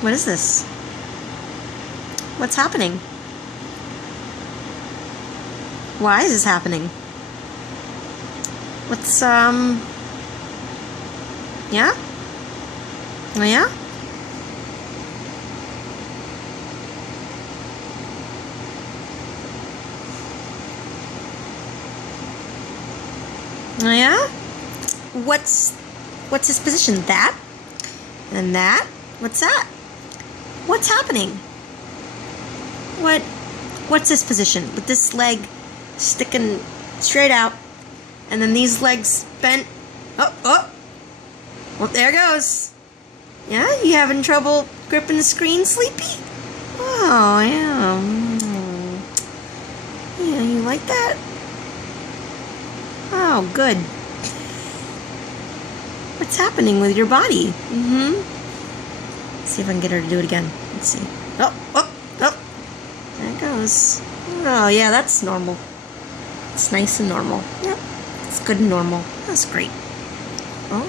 What is this? What's happening? Why is this happening? What's, yeah? Oh, yeah? Oh, yeah? What's his position? That? And that? What's that? What's happening? What's his position? With this leg sticking straight out, and then these legs bent. Oh, well, there goes. Yeah, you having trouble gripping the screen, Sleepy? Oh, yeah. Yeah, you like that? Oh, good. What's happening with your body? Let's see if I can get her to do it again. Let's see. Oh. There it goes. Oh, yeah, that's normal. It's nice and normal. Yep. It's good and normal. That's great. Oh.